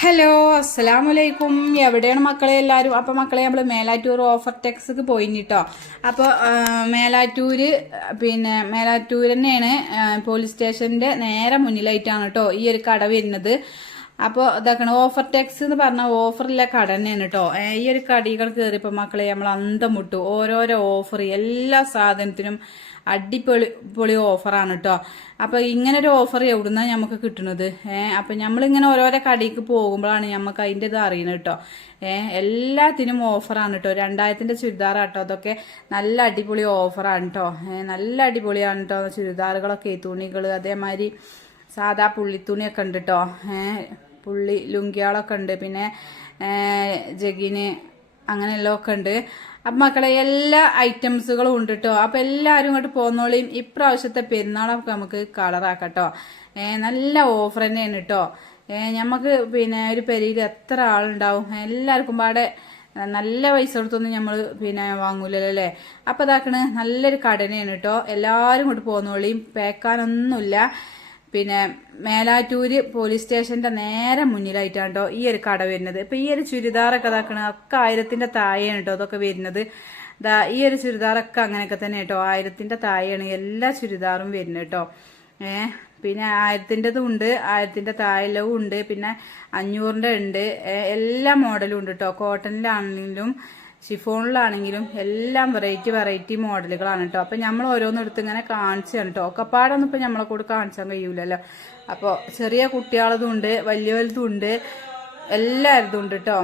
Hello അസ്സലാമു അലൈക്കും എവിടെയാണ് മക്കളെ എല്ലാവരും അപ്പോൾ മക്കളെ നമ്മൾ മേലാറ്റൂർ ഓഫർ ടെക്സ്ക്ക് പോയി കേട്ടോ അപ്പോൾ മേലാറ്റൂർ പിന്നെ മേലാറ്റൂർ തന്നെയാണ് പോലീസ് സ്റ്റേഷന്റെ നേരെ മുന്നിലായിട്ടാണ് കേട്ടോ ഈ ഒരു കട വരുന്നത്. അപ്പോൾ ഇതാക്കണം ഓഫർ ടാക്സ് എന്ന് പറഞ്ഞാൽ ഓഫറില്ല കട കേട്ടോ ഈ ഒരു കടികൾ കയറിയപ്പോൾ മക്കളെ നമ്മൾ അന്തം മുട്ടു. ഓരോരോ ഓഫർ എല്ലാ സാധനത്തിനും അടിപൊളി പൊളി ഓഫറാണ് കേട്ടോ അപ്പോൾ ഇങ്ങനെ ഒരു ഓഫർ എവിടുന്നാണ് നമുക്ക് കിട്ടുന്നത് ഏഹ് അപ്പം നമ്മളിങ്ങനെ ഓരോരോ കടയ്ക്ക് പോകുമ്പോഴാണ് നമുക്ക് അതിന്റെ ഇത് അറിയുന്നത് കേട്ടോ ഏഹ് എല്ലാത്തിനും ഓഫറാണ് കേട്ടോ രണ്ടായിരത്തിന്റെ ചുരിദാറാട്ടോ അതൊക്കെ നല്ല അടിപൊളി ഓഫറാണ് കേട്ടോ നല്ല അടിപൊളിയാണ് കേട്ടോ ചുരിദാറുകളൊക്കെ തുണികൾ അതേമാതിരി സാധാ പുള്ളിത്തുണിയൊക്കെ ഉണ്ട് കേട്ടോ ഏഹ് പുള്ളി ലുങ്കിയാളൊക്കെ ഉണ്ട്. പിന്നെ ജഗിന് അങ്ങനെയെല്ലാം ഒക്കെ ഉണ്ട്. അപ്പം മക്കളെ എല്ലാ ഐറ്റംസുകളും ഉണ്ട് കേട്ടോ അപ്പം എല്ലാവരും ഇങ്ങോട്ട് പോകുന്നോളിയും ഇപ്രാവശ്യത്തെ പെരുന്നാളൊക്കെ നമുക്ക് കളറാക്കട്ടോ നല്ല ഓഫർ തന്നെയാണ് കേട്ടോ നമുക്ക് പിന്നെ ഒരു പെരിയിൽ എത്ര ആളുണ്ടാവും? എല്ലാവർക്കും പാടെ നല്ല പൈസ കൊടുത്തൊന്നും നമ്മൾ പിന്നെ വാങ്ങൂലല്ലോ അല്ലേ? അപ്പം ഇതാക്കണ് നല്ലൊരു കടനയാണ് കേട്ടോ എല്ലാവരും ഇങ്ങോട്ട് പോകുന്നോളിയും പേക്കാനൊന്നുമില്ല. പിന്നെ മേലാറ്റൂര് പോലീസ് സ്റ്റേഷന്റെ നേരെ മുന്നിലായിട്ടാണ് കേട്ടോ ഈ ഒരു കട വരുന്നത്. ഇപ്പൊ ഈ ഒരു ചുരിദാറൊക്കെ ഇതാക്കണ ഒക്കെ ആയിരത്തിന്റെ താഴെയാണ് കേട്ടോ അതൊക്കെ വരുന്നത്. ദാ ഈ ഒരു ചുരിദാറൊക്കെ അങ്ങനെയൊക്കെ തന്നെ കേട്ടോ ആയിരത്തിന്റെ താഴെയാണ് എല്ലാ ചുരിദാറും വരുന്നത് കേട്ടോ ഏഹ് പിന്നെ ആയിരത്തിന്റെതും ഉണ്ട് ആയിരത്തിന്റെ താഴെല്ലവും ഉണ്ട് പിന്നെ അഞ്ഞൂറിന്റെ ഉണ്ട് എല്ലാ മോഡലും ഉണ്ട് കേട്ടോ കോട്ടണിലാണെങ്കിലും ഷിഫോണിലാണെങ്കിലും എല്ലാം വെറൈറ്റി വെറൈറ്റി മോഡലുകളാണ് കേട്ടോ അപ്പം നമ്മൾ ഓരോന്നും എടുത്ത് ഇങ്ങനെ കാണിച്ചാണ് കേട്ടോ ഒക്കെപ്പാടൊന്നും ഇപ്പം നമ്മളെ കൂടെ കാണിച്ചാൻ കഴിയൂലല്ലോ. അപ്പോൾ ചെറിയ കുട്ടികളതും ഉണ്ട് വലിയ വലുതും ഉണ്ട് എല്ലാവരതും ഉണ്ട് കേട്ടോ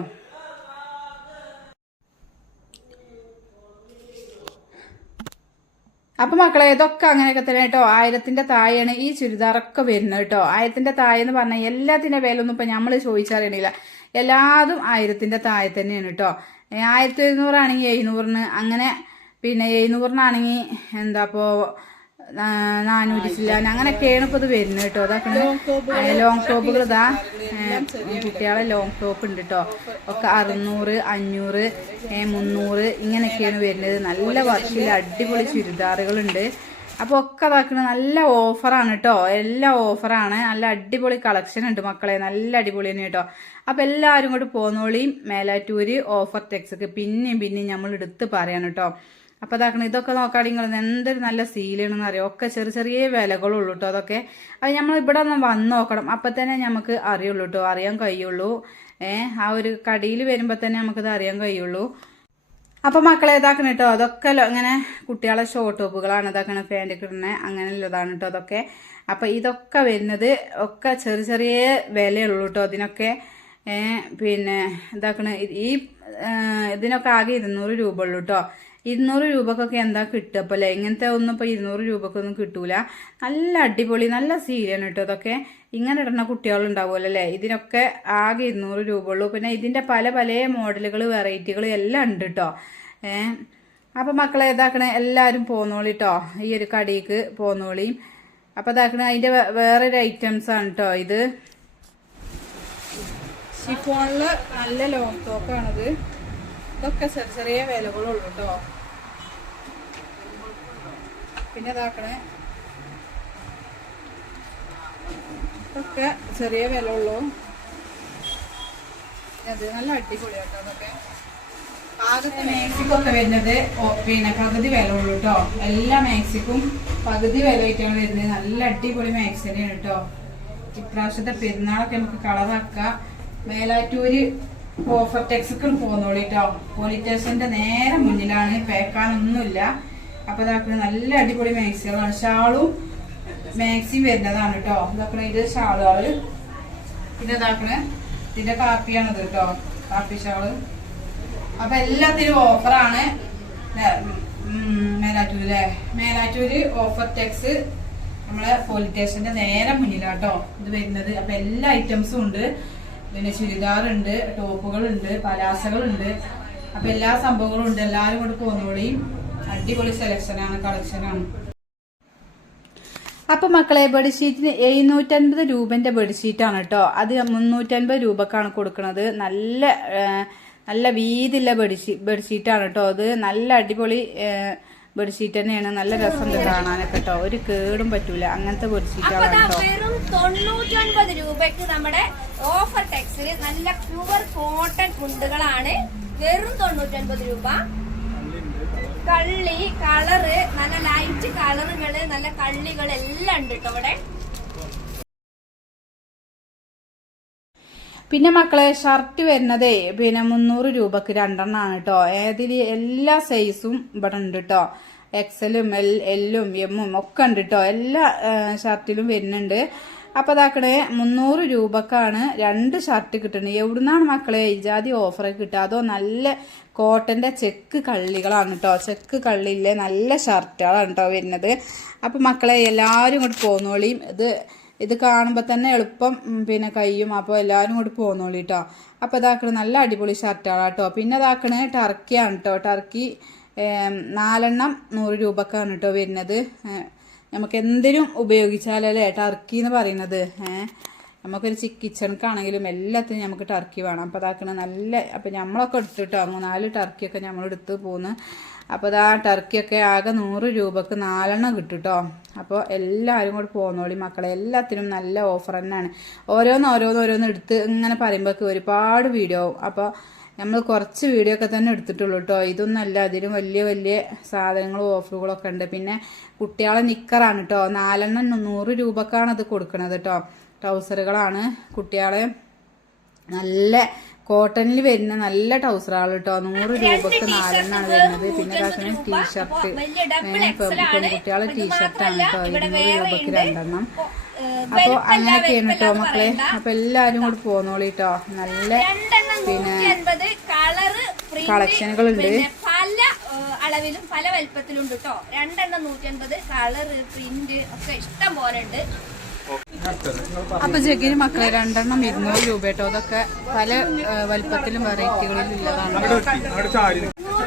അപ്പൊ മക്കളെ ഇതൊക്കെ അങ്ങനെയൊക്കെ തന്നെ കേട്ടോ ആയിരത്തിന്റെ താഴെയാണ് ഈ ചുരിദാറൊക്കെ വരുന്നത് കേട്ടോ ആയിരത്തിന്റെ തായെന്ന് പറഞ്ഞാൽ എല്ലാത്തിന്റെ വിലയൊന്നും ഇപ്പൊ നമ്മൾ ചോദിച്ചറിയണില്ല. എല്ലാതും ആയിരത്തിന്റെ താഴെ തന്നെയാണ് കേട്ടോ ആയിരത്തി എഴുന്നൂറാണെങ്കിൽ എഴുന്നൂറിന് അങ്ങനെ പിന്നെ എഴുന്നൂറിനാണെങ്കിൽ എന്താ ഇപ്പോ നാനൂറ്റി ചില്ലാൻ അങ്ങനെയൊക്കെയാണ് ഇപ്പൊ ഇത് വരുന്നത് കേട്ടോ അതൊക്കെ ലോങ് ടോപ്പുകൾ ഇതാ. കുട്ടികളെ ലോങ് ടോപ്പ് ഉണ്ട് കേട്ടോ ഒക്കെ അറുന്നൂറ് അഞ്ഞൂറ് മുന്നൂറ് ഇങ്ങനെയൊക്കെയാണ് വരുന്നത്. നല്ല വർഷത്തിൽ അടിപൊളി ചുരിദാറുകളുണ്ട്. അപ്പോൾ ഒക്കെ അതാക്കണ നല്ല ഓഫറാണ് കേട്ടോ എല്ലാ ഓഫറാണ്. നല്ല അടിപൊളി കളക്ഷൻ ഉണ്ട് മക്കളെ. നല്ല അടിപൊളി തന്നെ കേട്ടോ അപ്പോൾ എല്ലാവരും കൂടി പോന്നോളിയും മേലാറ്റൂര് ഓഫർ ടെക്സൊക്കെ പിന്നെയും പിന്നെയും നമ്മൾ എടുത്ത് പറയാണ് കേട്ടോ അപ്പോൾ അതാക്കണം ഇതൊക്കെ നോക്കുകയാണെങ്കിൽ നിങ്ങൾ എന്തൊരു നല്ല സീലാണെന്ന് അറിയാം? ഒക്കെ ചെറിയ ചെറിയ വിലകളുള്ളൂ കേട്ടോ അതൊക്കെ. അത് നമ്മൾ ഇവിടെ ഒന്ന് വന്ന് നോക്കണം. അപ്പം തന്നെ നമുക്ക് അറിയുള്ളൂ കേട്ടോ അറിയാൻ കഴിയുള്ളൂ. ഏഹ് ആ ഒരു കടിയിൽ വരുമ്പോൾ തന്നെ നമുക്കത് അറിയാൻ കഴിയുള്ളൂ. അപ്പൊ മക്കളെ ഇതാക്കണം കേട്ടോ അതൊക്കെ ഇങ്ങനെ കുട്ടികളെ ഷോർട്ട് ടോപ്പുകളാണ് ഇതാക്കണ. ഫാന്റെ കിട്ടുന്നത് അങ്ങനെയുള്ളതാണ് കേട്ടോ അതൊക്കെ അപ്പൊ ഇതൊക്കെ വരുന്നത് ഒക്കെ ചെറിയ ചെറിയ വിലയുള്ളൂ കേട്ടോ അതിനൊക്കെ പിന്നെ ഇതാക്കണ ഈ ഇതിനൊക്കെ ആകെ ഇരുന്നൂറ് രൂപ ഉള്ളൂ കേട്ടോ ഇരുന്നൂറ് രൂപക്കൊക്കെ എന്താ കിട്ടുക? അപ്പോൾ അല്ലേ? ഇങ്ങനത്തെ ഒന്നും ഇപ്പോൾ ഇരുന്നൂറ് രൂപക്കൊന്നും കിട്ടൂല. നല്ല അടിപൊളി നല്ല സീലാണ് കേട്ടോ അതൊക്കെ ഇങ്ങനെ ഇടുന്ന കുട്ടികളുണ്ടാവുമല്ലോ അല്ലേ? ഇതിനൊക്കെ ആകെ ഇരുന്നൂറ് രൂപ ഉള്ളൂ. പിന്നെ ഇതിന്റെ പല പല മോഡലുകൾ വെറൈറ്റികൾ എല്ലാം ഉണ്ട് കേട്ടോ. ഏഹ് അപ്പം മക്കളെ ഇതാക്കണേ എല്ലാവരും പോന്നോളി കേട്ടോ. ഈ ഒരു കടിക്ക് പോന്നോളിയും അപ്പം ഇതാക്കണേ അതിന്റെ വേറൊരു ഐറ്റംസ് ആണ് കേട്ടോ ഇത്. ഷിഫോണിൽ നല്ല ലോങ് ടോപ്പാണിത് ഇതൊക്കെ ചെറിയ ചെറിയ വിലകളുള്ളൂ കേട്ടോ പിന്നെ ഇതാക്കണേ. ഇതൊക്കെ ചെറിയ വില ഉള്ളൂ അത് നല്ല അടിപൊളിയാട്ടോ അതൊക്കെ ആദ്യത്തെ മാക്സിക്കും വരുന്നത് പിന്നെ പകുതി വില ഉള്ളൂ കേട്ടോ എല്ലാ മാക്സിക്കും പകുതി വില ആയിട്ടാണ് വരുന്നത്. നല്ല അടിപൊളി മാക്സി കേട്ടോ ഇപ്രാവശ്യത്തെ പെരുന്നാളൊക്കെ നമുക്ക് കളറാക്കാം. മേലാറ്റൂര് ഓഫർ ടെക്സിക്കൽ പോന്നോളിട്ടോ. പോലീസ് സ്റ്റേഷന്റെ നേരെ മുന്നിലാണ് പേക്കാനൊന്നുമില്ല. അപ്പൊ ഇതാക്കുന്ന നല്ല അടിപൊളി മാക്സികളാണ്. ഷാളും മാക്സിയും വരുന്നതാണ് കേട്ടോ ഇതാക്കണ ഇത് ഷാളുകൾ പിന്നെ ഇതാക്കണ ഇതിന്റെ കാപ്പിയാണിത് കേട്ടോ കാപ്പി ഷാൾ. അപ്പൊ എല്ലാത്തിനും ഓഫറാണ്. മേലാറ്റൂര് അല്ലേ മേലാറ്റൂര് ഓഫർ ടെക്സ് നമ്മളെ പോലീസ് സ്റ്റേഷന്റെ നേരെ മുന്നിലാട്ടോ ഇത് വരുന്നത്. അപ്പൊ എല്ലാ ഐറ്റംസും ഉണ്ട്. പിന്നെ ചുരിദാറുണ്ട് ടോപ്പുകളുണ്ട് പലാസകളുണ്ട്. അപ്പൊ എല്ലാ സംഭവങ്ങളും ഉണ്ട്. എല്ലാവരും കൂടെ പോകുന്നോടെയും അടിപൊളി സെലക്ഷനാണ് കളക്ഷനാണ് അപ്പൊ മക്കളെ ബെഡ്ഷീറ്റിന് എഴുന്നൂറ്റൻപത് രൂപന്റെ ബെഡ്ഷീറ്റാണ് കേട്ടോ അത് മുന്നൂറ്റൻപത് രൂപക്കാണ് കൊടുക്കുന്നത് നല്ല നല്ല വീതിയുള്ള ബെഡ്ഷീ ബെഡ്ഷീറ്റാണ് കേട്ടോ അത് നല്ല അടിപൊളി ബെഡ്ഷീറ്റ് തന്നെയാണ്. നല്ല രസമുണ്ട് കാണാനൊക്കെ കേട്ടോ ഒരു കേടും പറ്റൂല. അങ്ങനത്തെ ബെഡ്ഷീറ്റ് ബെഡ്ഷീറ്റാണ് കേട്ടോ വെറും തൊണ്ണൂറ്റൊൻപത് രൂപയ്ക്ക് നമ്മുടെ ഓഫർ ടെക്സിൽ നല്ല പ്യുവർ കോട്ടൺ മുണ്ടുകളാണ് വെറും തൊണ്ണൂറ്റൊൻപത് രൂപ. കള്ളി കളറ് നല്ല ലൈറ്റ് കളറുകൾ നല്ല കള്ളികൾ എല്ലാം ഉണ്ട് കേട്ടോ ഇവിടെ. പിന്നെ മക്കളെ ഷർട്ട് വരുന്നത് പിന്നെ മുന്നൂറ് രൂപക്ക് രണ്ടെണ്ണമാണ് കേട്ടോ ഏതിൽ എല്ലാ സൈസും ഇവിടെ ഉണ്ട് കേട്ടോ എക്സലും എൽ എല്ലും എമ്മും ഒക്കെ ഉണ്ട് കേട്ടോ എല്ലാ ഷർട്ടിലും വരുന്നുണ്ട്. അപ്പോൾ അതാക്കണേ മുന്നൂറ് രൂപക്കാണ് രണ്ട് ഷർട്ട് കിട്ടുന്നത് എവിടുന്നാണ് മക്കളെ ഇജാതി ഓഫറൊക്കെ കിട്ടുക? അതോ നല്ല കോട്ടന്റെ ചെക്ക് കള്ളികളാണ് കേട്ടോ ചെക്ക് കള്ളിയിലെ നല്ല ഷർട്ടുകളാണ് കേട്ടോ വരുന്നത്. അപ്പൊ മക്കളെ എല്ലാവരും ഇങ്ങോട്ട് പോന്നോളിയും ഇത് ഇത് കാണുമ്പോൾ തന്നെ എളുപ്പം പിന്നെ കയ്യും. അപ്പോൾ എല്ലാവരും കൂടി പോന്നോളി കേട്ടോ അപ്പോൾ ഇതാക്കണ നല്ല അടിപൊളി ഷർട്ടാണ് കേട്ടോ പിന്നെ ഇതാക്കണ ടർക്കിയാണ് കേട്ടോ ടർക്കി നാലെണ്ണം നൂറ് രൂപക്കാണ് കേട്ടോ വരുന്നത്. നമുക്ക് എന്തിനും ഉപയോഗിച്ചാലല്ലേ ടർക്കി എന്ന് പറയുന്നത്. ഏഹ് നമുക്കൊരു ചി കിച്ചണിക്കാണെങ്കിലും എല്ലാത്തിനും നമുക്ക് ടർക്കി വേണം. അപ്പോൾ അതാക്കണ നല്ല അപ്പോൾ നമ്മളൊക്കെ എടുത്തിട്ടോ. നാല് ടർക്കിയൊക്കെ നമ്മൾ എടുത്ത് പോകുന്നു അപ്പോൾ ഇതാ ടർക്കിയൊക്കെ ആകെ നൂറ് രൂപക്ക് നാലെണ്ണം കിട്ടും കേട്ടോ അപ്പോൾ എല്ലാവരും കൂടി പോകുന്നോളി മക്കളെ. എല്ലാത്തിനും നല്ല ഓഫർ തന്നെയാണ്. ഓരോന്ന് ഓരോന്ന് ഓരോന്ന് എടുത്ത് ഇങ്ങനെ പറയുമ്പോഴൊക്കെ ഒരുപാട് വീഡിയോ ആവും. അപ്പോൾ നമ്മൾ കുറച്ച് വീഡിയോ ഒക്കെ തന്നെ എടുത്തിട്ടുള്ളൂ കേട്ടോ ഇതൊന്നല്ല അതിലും വലിയ വലിയ സാധനങ്ങളും ഓഫറുകളൊക്കെ ഉണ്ട്. പിന്നെ കുട്ടികളെ നിക്കറാണ് കേട്ടോ നാലെണ്ണം നൂറ് രൂപക്കാണ് അത് കൊടുക്കണത് കേട്ടോ ട്രൗസറുകളാണ് കുട്ടികളെ. നല്ല കോട്ടണിൽ വരുന്ന നല്ല ട്രൗസറുകൾ കേട്ടോ. നൂറ് രൂപക്ക് നാലെണ്ണാണ് വരുന്നത്. പിന്നെ കാക്കുന്ന ടീഷർട്ട്. പെൺകുട്ടികളെ ടീഷർട്ടാണ് കേട്ടോ. ഇരുന്നൂറ് രൂപക്ക് രണ്ടെണ്ണം. അപ്പോൾ അങ്ങനെയൊക്കെയാണ് കേട്ടോ മക്കളെ. അപ്പോൾ എല്ലാവരും കൂടി പോന്നോളി കേട്ടോ. നല്ല പിന്നെ കളക്ഷനുകളുണ്ട്. പല അളവിലും പല വലിപ്പത്തിലും ഉണ്ട് കേട്ടോ. രണ്ടെണ്ണം നൂറ്റി അൻപത് കളറ് പ്രിന്റ് ഒക്കെ ഇഷ്ടം പോലെ ഉണ്ട്. അപ്പൊ ജഗിന് മക്കളെ രണ്ടെണ്ണം ഇരുന്നൂറ് രൂപ കേട്ടോ അതൊക്കെ പല വലിപ്പത്തിലും വെറൈറ്റികളിലും ഉള്ളതാണ്.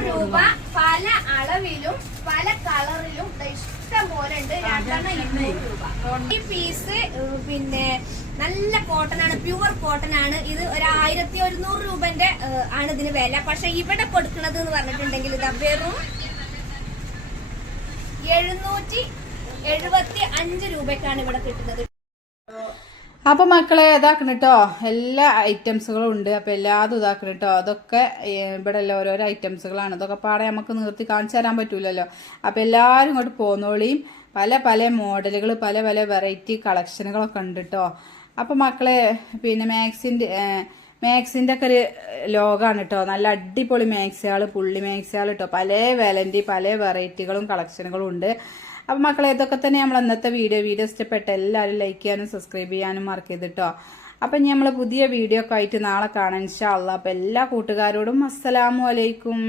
രൂപ പല അളവിലും പല കളറിലും ദേ ഇഷ്ടം പോലെ ഉണ്ട്. രണ്ടെണ്ണം ഇരുന്നൂറ് രൂപ. ഈ പീസ് പിന്നെ നല്ല കോട്ടൺ ആണ് പ്യുവർ കോട്ടൺ ആണ്. ഇത് ഒരു ആയിരത്തി ഒരുന്നൂറ് രൂപന്റെ ആണ് ഇതിന് വില. പക്ഷെ ഇവിടെ കൊടുക്കുന്നത് എന്ന് പറഞ്ഞിട്ടുണ്ടെങ്കിൽ ഇത് വെറും എഴുന്നൂറ്റി എഴുപത്തി അഞ്ച് രൂപക്കാണ് ഇവിടെ കിട്ടുന്നത്. അപ്പൊ മക്കളെ ഇതാക്കണം കേട്ടോ എല്ലാ ഐറ്റംസുകളും ഉണ്ട്. അപ്പൊ എല്ലാതും ഇതാക്കണം കേട്ടോ അതൊക്കെ ഇവിടെ എല്ലാം ഓരോരോ ഐറ്റംസുകളാണ്. ഇതൊക്കെ പാടെ നമുക്ക് നിർത്തി കാണിച്ചു തരാൻ പറ്റൂലല്ലോ. അപ്പൊ എല്ലാവരും ഇങ്ങോട്ട് പോന്നോളിയും പല പല മോഡലുകൾ പല പല വെറൈറ്റി കളക്ഷനുകളൊക്കെ ഉണ്ട് കേട്ടോ അപ്പൊ മക്കളെ പിന്നെ മാക്സിന്റെ മാക്സിന്റെ ഒക്കെ ഒരു ലോകാണ് കേട്ടോ നല്ല അടിപൊളി മാക്സികൾ പുള്ളി മാക്സികൾ കേട്ടോ പല വിലന്റെ പല വെറൈറ്റികളും കളക്ഷനുകളും ഉണ്ട്. അപ്പൊ മക്കളെ ഇതൊക്കെ തന്നെ നമ്മൾ അന്നത്തെ വീഡിയോ. വീഡിയോ ഇഷ്ടപ്പെട്ട എല്ലാവരും ലൈക്ക് ചെയ്യാനും സബ്സ്ക്രൈബ് ചെയ്യാനും മാർക്ക് ചെയ്തിട്ടോ. അപ്പൊ നമ്മൾ പുതിയ വീഡിയോ ഒക്കെ ആയിട്ട് നാളെ കാണാം ഇൻഷാ അള്ളാ. അപ്പൊ എല്ലാ കൂട്ടുകാരോടും അസ്സലാമു അലൈക്കും.